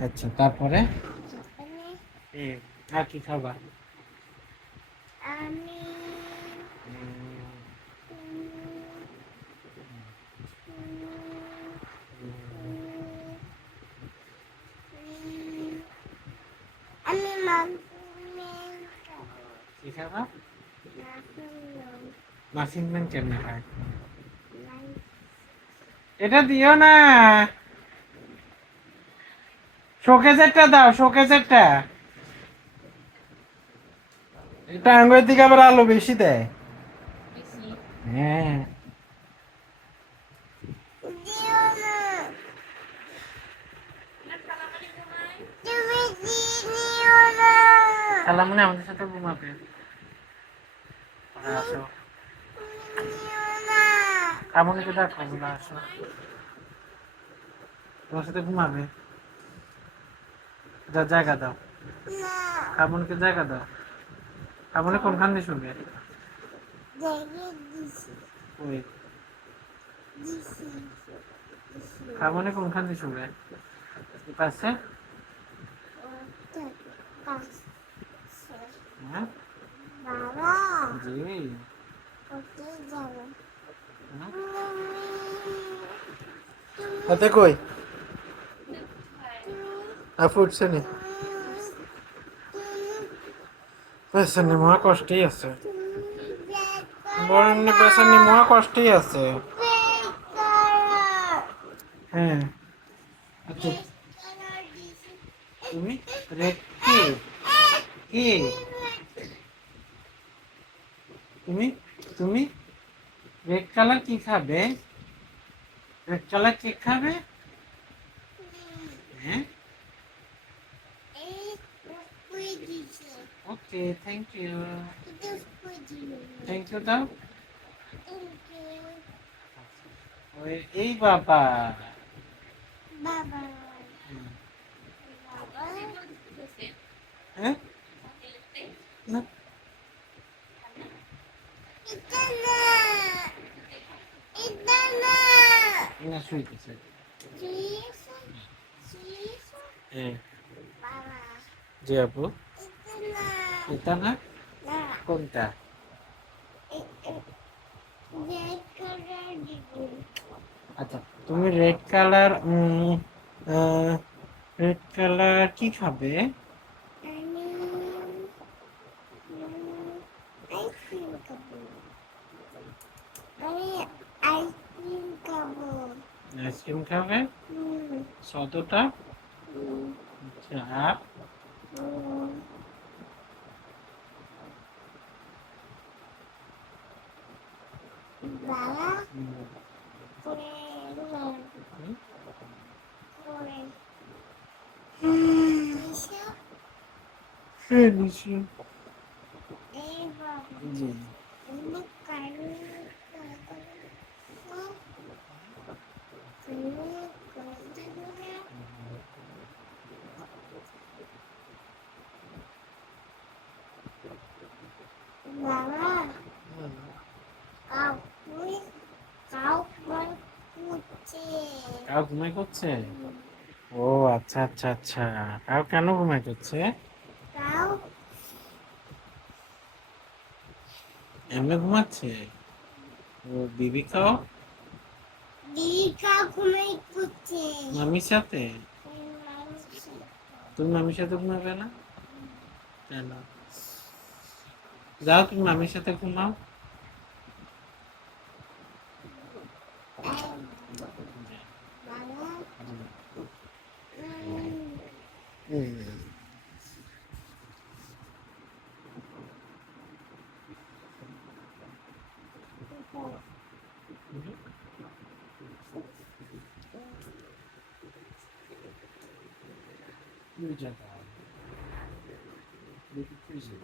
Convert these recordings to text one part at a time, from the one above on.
আচ্ছা, তারপরে তারপরে আর কি খাবা? আমি উম, উম, উম, উম, উম, আমি মাফিন খাবো। কি খাবা? মাফিন মাফিন ম্যান কেমনে খায়? নাই এটা দিও না, শোকেজেরটা দাও, শোকেজেরটা। এটা আঙ্গুরের দিকে আবার আলো বেশি দেয়। হ্যাঁ, দিও না, তুমি দিও না, খালামুনি আমাদের সাথে ঘুমাবে। ওরা আসো, তুমি দিও না, খামুনিকে দেখো, ওরা আসো, তোমার সাথে ঘুমাবে। যা, জায়গা দাও, না, খামুনিকে জায়গা দাও। খামুনি কোনখান দিয়ে শুনবে? দেখে দিছি, ওই দিছি, দিছি, খামুনি কোনখান দিয়ে শুনবে? পাশে? ওটা পাশে, হ্যাঁ, বাবা, জি। কোথায় যাবে? হুম? তুমি হাতে কই? তুমি ফুটছে নি? পেছন নি, মহা কষ্টেই আছে। বড় এমনি পেছন নি, মহা কষ্টেই আছে। হ্যাঁ, আচ্ছা, তুমি রেড কি? কি? তুমি তুমি রেড কালার কি খাবে? রেড কালার কেক খাবে? হ্যাঁ, ওকে, থ্যাংক ইউ। থ্যাংক ইউ দাও। ওই এই বাবা। বাবা হুম, বাবা হ্যাঁ, না, এটা না এটা না না শুইতেছে। চিজ চিজ হ্যাঁ, বাবা জি আপু। এটা না এটা না, না কোনটা? রেড কালার দিব আচ্ছা, তুমি রেড কালার, রেড কালার কি খাবে? আমি আইসক্রিম খাবো আমি আইসক্রিম খাবো আইসক্রিম খাবে? হুম কতটা? হুম আচ্ছা, আর হুম বাবা হুম, করে হুম, করে হ্যাঁ, নিশ্চয়ই। এই বাবা জি। এমনি কারণ বাবা হুম। কাউ তুই কাউ বল করছে কাউ ঘুমাই করছে? ও আচ্ছা, আচ্ছা, আচ্ছা। কাউ কেন ঘুমাই করছে? কাউ এমনি ঘুমাচ্ছে? ও বিবি খাও? দিদি কাউ ঘুমাই করছে মামির সাথে? তুমি মামির সাথে ঘুমাবে না? কেন? যাও, তুমি মামির সাথে ঘুমাও। বাবা হুম। তুই যা তাহলে। দেখি তুই যা।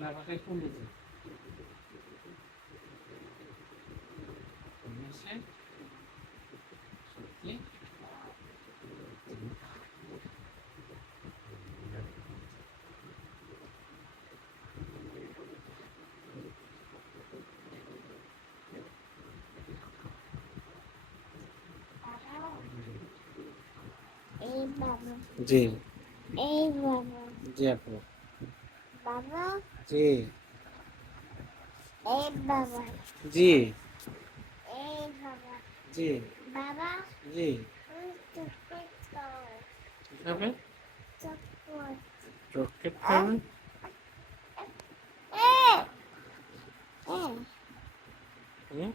বাবাকে খুলে দে। তুমি এসে সত্যি বাবা জি এই বাবা জি আপু বাবা জি এই বাবা জি এই বাবা জি বাবা জি চকলেট খাও কি খাবে চকলেট চকলেট খাবে এ এ হুম